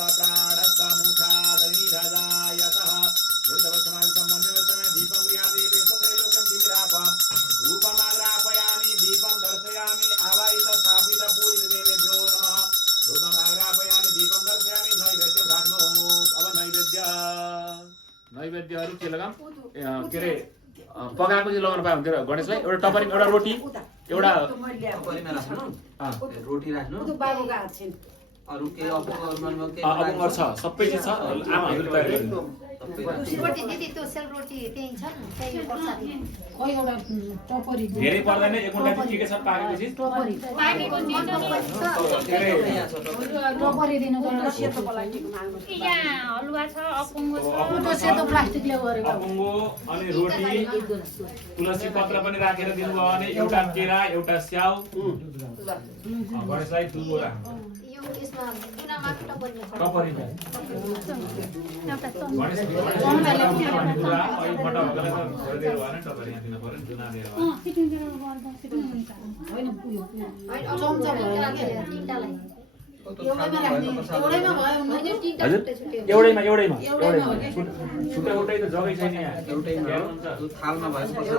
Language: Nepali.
प्राणस्थ मुखादनिरजायतः विरुद्धवसमाविसम्बन्धवसमे दीपं गृह्णाति विश्वत्रैलोक्यं तिमिरापः धूपमाग्रापयामि दीपं दर्शयामि आवाहितस्थापितपूजितदेवेभ्यो नमः धूपमाग्रापयामि दीपं दर्शयामि नैवेद्यं राख्नुहोस् अब नैवेद्यहरू के लगाम के अरे पकाएको चाहिँ लगाउनु पायो हुन्थ्यो र गणेश भाइ एउटा टपरी एउटा रोटी एउटा रोटी राख्नु अरु के अबुङ्गर छ सबै चिज छ आमाहरूले तयार गरिदिनु रोटी दिदी त्यो सेलरोटी त्यही छ त्यही पर्छ खोइ एउटा टपरी धेरै पर्दैन एक घण्टा के छ पाकेपछि टपरी पाकेको दिनु टपरी दिनु पर्छ सेतो प्लास्टिक माग्नु यहाँ हलुवा छ अपुङ्गो छ त्यो सेतो प्लास्टिकले गरेको अपुङ्गो अनि रोटी तुलसी पत्र पनि राखेर दिनुभयो भने एउटा केरा एउटा स्याउ गणेशलाई दुधो राख्नु यसमा चुनामा टपरी टपरी होइन पुग्यो चम्चा भयो एउटैमा छुट्टै त जग्गै छैन यहाँ एउटैमा थालमा भएपछि